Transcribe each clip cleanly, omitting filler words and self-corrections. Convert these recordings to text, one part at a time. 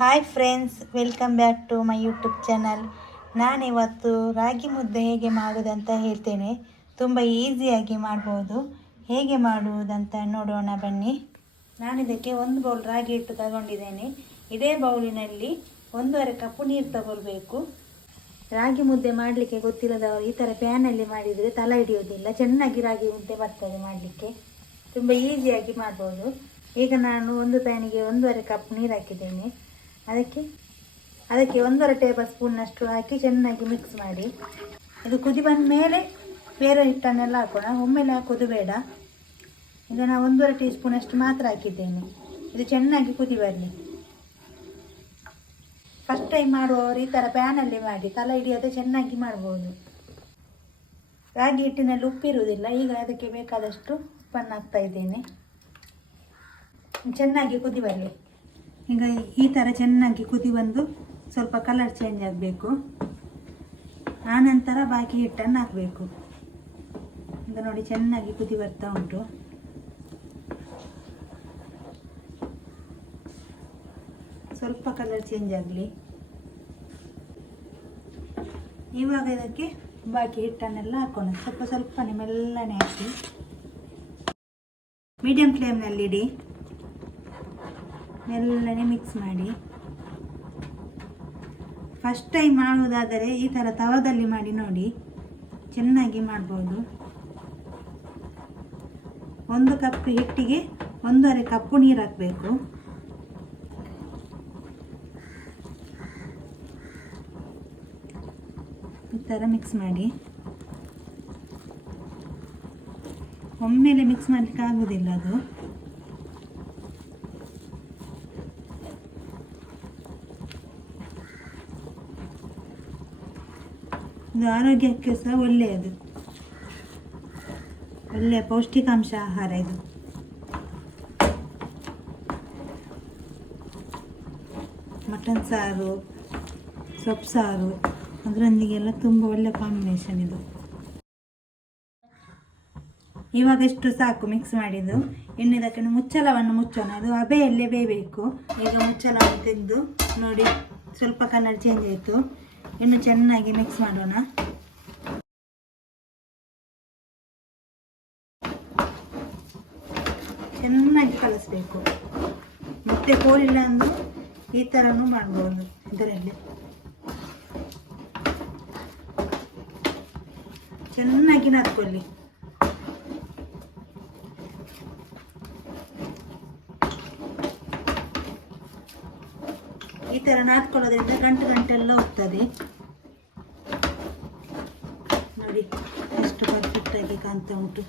Hi friends, welcome back to my YouTube channel. ನಾನಿವತ್ತು ರಾಗಿ ಮುದ್ದೆ ಹೇಗೆ ಮಾಡುವುದಂತ ಹೇಳ್ತೇನೆ. ತುಂಬ ಈಸಿಯಾಗಿ ಮಾಡ್ಬೋದು. ಹೇಗೆ ಮಾಡುವುದಂತ ನೋಡೋಣ ಬನ್ನಿ. ನಾನಿದಕ್ಕೆ 1 ಬೌಲ್ ರಾಗಿ ಹಿಟ್ಟು ತಗೊಂಡಿದ್ದೇನೆ. ಇದೇ ಬೌಲಿನಲ್ಲಿ 1.5 ಕಪ್ ನೀರು ತಗೊಳ್ಬೇಕು. ರಾಗಿ ಮುದ್ದೆ ಮಾಡಲಿಕ್ಕೆ ಗೊತ್ತಿಲ್ಲದವರು ಈ ಥರ ಪ್ಯಾನಲ್ಲಿ ಮಾಡಿದರೆ ತಲೆ ಹಿಡಿಯೋದಿಲ್ಲ. ಚೆನ್ನಾಗಿ ರಾಗಿ ಮುದ್ದೆ ಬರ್ತದೆ ಮಾಡಲಿಕ್ಕೆ. ತುಂಬ ಈಸಿಯಾಗಿ ಮಾಡ್ಬೋದು. ಈಗ ನಾನು ಒಂದು ಪ್ಯಾನಿಗೆ 1.5 ಕಪ್ ನೀರು ಹಾಕಿದ್ದೇನೆ. ಅದಕ್ಕೆ 1.5 ಟೇಬಲ್ ಸ್ಪೂನ್ನಷ್ಟು ಹಾಕಿ ಚೆನ್ನಾಗಿ ಮಿಕ್ಸ್ ಮಾಡಿ. ಇದು ಕುದಿ ಬಂದ ಮೇಲೆ ಬೇರೆ ಹಿಟ್ಟನ್ನೆಲ್ಲ ಹಾಕೋಣ. ಒಮ್ಮೆಲೆ ಹಾಕೋದು ಬೇಡ. ಈಗ ನಾನು 1.5 ಟೀ ಸ್ಪೂನಷ್ಟು ಮಾತ್ರ ಹಾಕಿದ್ದೇನೆ. ಇದು ಚೆನ್ನಾಗಿ ಕುದಿ ಬರಲಿ. ಫಸ್ಟ್ ಟೈಮ್ ಮಾಡುವವರು ಈ ಥರ ಪ್ಯಾನಲ್ಲಿ ಮಾಡಿ ತಲೆ ಹಿಡಿಯೋದೇ ಚೆನ್ನಾಗಿ ಮಾಡ್ಬೋದು. ರಾಗಿ ಹಿಟ್ಟಿನಲ್ಲಿ ಉಪ್ಪಿರುವುದಿಲ್ಲ. ಈಗ ಅದಕ್ಕೆ ಬೇಕಾದಷ್ಟು ಉಪ್ಪನ್ನು ಹಾಕ್ತಾ ಇದ್ದೇನೆ. ಚೆನ್ನಾಗಿ ಕುದಿ ಬರಲಿ. ಈಗ ಈ ಥರ ಚೆನ್ನಾಗಿ ಕುದಿ ಬಂದು ಸ್ವಲ್ಪ ಕಲರ್ ಚೇಂಜ್ ಆಗಬೇಕು. ಆನಂತರ ಬಾಕಿ ಹಿಟ್ಟನ್ನು ಹಾಕಬೇಕು. ಈಗ ನೋಡಿ ಚೆನ್ನಾಗಿ ಕುದಿ ಬರ್ತಾ ಉಂಟು. ಸ್ವಲ್ಪ ಕಲರ್ ಚೇಂಜ್ ಆಗಲಿ. ಇವಾಗ ಇದಕ್ಕೆ ಬಾಕಿ ಹಿಟ್ಟನ್ನೆಲ್ಲ ಹಾಕೋಣ. ಸ್ವಲ್ಪನೇ ಮೆಲ್ಲನೆ ಹಾಕಿ ಮೀಡಿಯಂ ಫ್ಲೇಮ್ನಲ್ಲಿಡಿ. ಮೆಲ್ಲನೆ ಮಿಕ್ಸ್ ಮಾಡಿ. ಫಸ್ಟ್ ಟೈಮ್ ಮಾಡುವುದಾದರೆ ಈ ಥರ ತವದಲ್ಲಿ ಮಾಡಿ ನೋಡಿ, ಚೆನ್ನಾಗಿ ಮಾಡ್ಬೋದು. 1 ಕಪ್ ಹಿಟ್ಟಿಗೆ 1.5 ಕಪ್ ನೀರು ಹಾಕಬೇಕು. ಈ ಥರ ಮಿಕ್ಸ್ ಮಾಡಿ. ಒಮ್ಮೆಲೆ ಮಿಕ್ಸ್ ಮಾಡಲಿಕ್ಕೆ ಆಗೋದಿಲ್ಲ ಅದು. ಇದು ಆರೋಗ್ಯಕ್ಕೆ ಸಹ ಒಳ್ಳೆಯದು. ಒಳ್ಳೆಯ ಪೌಷ್ಟಿಕಾಂಶ ಆಹಾರ ಇದು. ಮಟನ್ ಸಾರು, ಸೊಪ್ಪು ಸಾರು ಅದರೊಂದಿಗೆಲ್ಲ ತುಂಬ ಒಳ್ಳೆಯ ಕಾಂಬಿನೇಷನ್ ಇದು. ಇವಾಗ ಇಷ್ಟು ಸಾಕು ಮಿಕ್ಸ್ ಮಾಡಿದ್ದು. ಇನ್ನು ಇದಕ್ಕೆ ಮುಚ್ಚಳವನ್ನು ಮುಚ್ಚೋಣ. ಅದು ಹಬೆಯಲ್ಲೇ ಬೇಯಬೇಕು. ಈಗ ಮುಚ್ಚಳವನ್ನು ತೆಗೆದು ನೋಡಿ, ಸ್ವಲ್ಪ ಕಲರ್ ಚೇಂಜ್ ಆಯಿತು. ಇನ್ನು ಚೆನ್ನಾಗಿ ಮಿಕ್ಸ್ ಮಾಡೋಣ. ಚೆನ್ನಾಗಿ ಕಲಿಸ್ಬೇಕು. ಮತ್ತೆ ಕೋಲಿಲ್ಲ ಅಂದು ಈ ಥರನೂ ಮಾಡ್ಬೋದು. ಇದರಲ್ಲಿ ಚೆನ್ನಾಗಿ ನಾದ್ಕೊಳ್ಳಿ. ಈ ಥರ ನಾದ್ಕೊಳ್ಳೋದ್ರಿಂದ ಗಂಟೆಲ್ಲ ಹೋಗ್ತದೆ. ನೋಡಿ ಎಷ್ಟು ಪರ್ಫೆಕ್ಟಾಗಿ ಕಾಣ್ತಾ ಉಂಟು.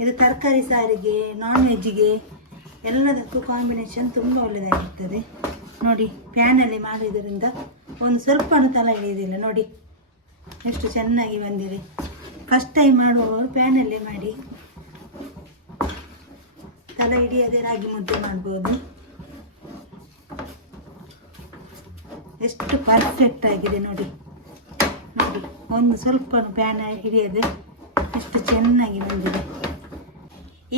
ಇದು ತರಕಾರಿ ಸಾರಿಗೆ, ನಾನ್ ವೆಜ್ಜಿಗೆ ಎಲ್ಲದಕ್ಕೂ ಕಾಂಬಿನೇಷನ್ ತುಂಬ ಒಳ್ಳೆಯದಾಗಿರ್ತದೆ. ನೋಡಿ ಪ್ಯಾನಲ್ಲಿ ಮಾಡಿದ್ದರಿಂದ ಒಂದು ಸ್ವಲ್ಪನೂ ತಲೆ ಹಿಡಿಯೋದಿಲ್ಲ. ನೋಡಿ ಎಷ್ಟು ಚೆನ್ನಾಗಿ ಬಂದಿದೆ. ಫಸ್ಟ್ ಟೈಮ್ ಮಾಡುವವರು ಪ್ಯಾನಲ್ಲೇ ಮಾಡಿ ತಲೆ ಹಿಡಿಯದೆ ರಾಗಿ ಮುದ್ದೆ ಮಾಡ್ಬೋದು. ಎಷ್ಟು ಪರ್ಫೆಕ್ಟ್ ಆಗಿದೆ ನೋಡಿ. ನೋಡಿ ಒಂದು ಸ್ವಲ್ಪ ಪ್ಯಾನ್ ಹಿಡಿಯದೆ ಎಷ್ಟು ಚೆನ್ನಾಗಿ ಬಂದಿದೆ.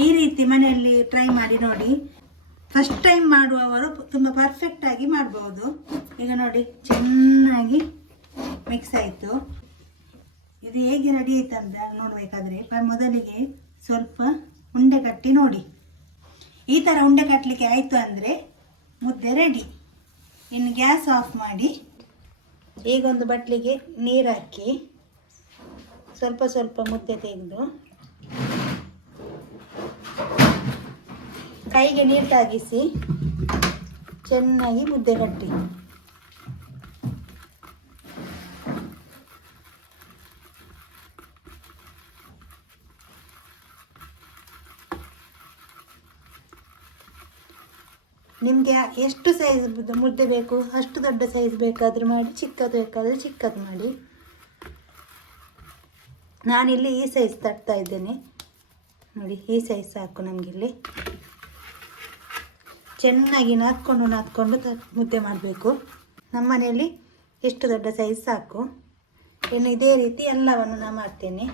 ಈ ರೀತಿ ಮನೆಯಲ್ಲಿ ಟ್ರೈ ಮಾಡಿ ನೋಡಿ. ಫಸ್ಟ್ ಟೈಮ್ ಮಾಡುವವರು ತುಂಬ ಪರ್ಫೆಕ್ಟಾಗಿ ಮಾಡ್ಬೋದು. ಈಗ ನೋಡಿ ಚೆನ್ನಾಗಿ ಮಿಕ್ಸ್ ಆಯಿತು. ಇದು ಹೇಗೆ ರೆಡಿ ಆಯ್ತು ಅಂತ ನೋಡಬೇಕಾದ್ರೆ ಮೊದಲಿಗೆ ಸ್ವಲ್ಪ ಉಂಡೆ ಕಟ್ಟಿ ನೋಡಿ. ಈ ಥರ ಉಂಡೆ ಕಟ್ಟಲಿಕ್ಕೆ ಆಯಿತು ಅಂದರೆ ಮುದ್ದೆ ರೆಡಿ. ಇನ್ನು ಗ್ಯಾಸ್ ಆಫ್ ಮಾಡಿ. ಈಗ ಒಂದು ಬಟ್ಲಿಗೆ ನೀರು ಹಾಕಿ ಸ್ವಲ್ಪ ಮುದ್ದೆ ತೆಗೆದು ಕೈಗೆ ನೀರು ತಾಗಿಸಿ ಚೆನ್ನಾಗಿ ಮುದ್ದೆ ಕಟ್ಟಿ. ನಿಮಗೆ ಎಷ್ಟು ಸೈಜ್ ಮುದ್ದೆ ಬೇಕು ಅಷ್ಟು ದೊಡ್ಡ ಸೈಜ್ ಬೇಕಾದರೂ ಮಾಡಿ, ಚಿಕ್ಕದು ಬೇಕಾದರೆ ಚಿಕ್ಕದು ಮಾಡಿ. ನಾನಿಲ್ಲಿ ಈ ಸೈಜ್ ತಟ್ತಾ ಇದ್ದೇನೆ. ನೋಡಿ ಈ ಸೈಜ್ ಸಾಕು ನಮಗಿಲ್ಲಿ. ಚೆನ್ನಾಗಿ ನಾದ್ಕೊಂಡು ಮುದ್ದೆ ಮಾಡಬೇಕು. ನಮ್ಮನೆಯಲ್ಲಿ ಎಷ್ಟು ದೊಡ್ಡ ಸೈಜ್ ಸಾಕು. ಇನ್ನು ಇದೇ ರೀತಿ ಎಲ್ಲವನ್ನು ನಾನು ಮಾಡ್ತೇನೆ.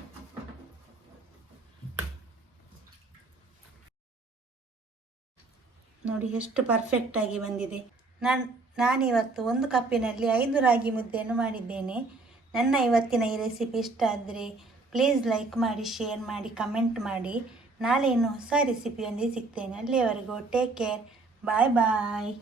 ನೋಡಿ ಎಷ್ಟು ಪರ್ಫೆಕ್ಟಾಗಿ ಬಂದಿದೆ. ನಾನಿವತ್ತು 1 ಕಪ್ಪಿನಲ್ಲಿ 5 ರಾಗಿ ಮುದ್ದೆಯನ್ನು ಮಾಡಿದ್ದೇನೆ. ನನ್ನ ಇವತ್ತಿನ ಈ ರೆಸಿಪಿ ಇಷ್ಟ ಆದರೆ ಪ್ಲೀಸ್ ಲೈಕ್ ಮಾಡಿ, ಶೇರ್ ಮಾಡಿ, ಕಮೆಂಟ್ ಮಾಡಿ. ನಾಳೆ ಇನ್ನು ಹೊಸ ರೆಸಿಪಿಯೊಂದಿಗೆ ಸಿಗ್ತೇನೆ. ಅಲ್ಲಿಯವರೆಗೂ ಟೇಕ್ ಕೇರ್. ಬಾಯ್ ಬಾಯ್.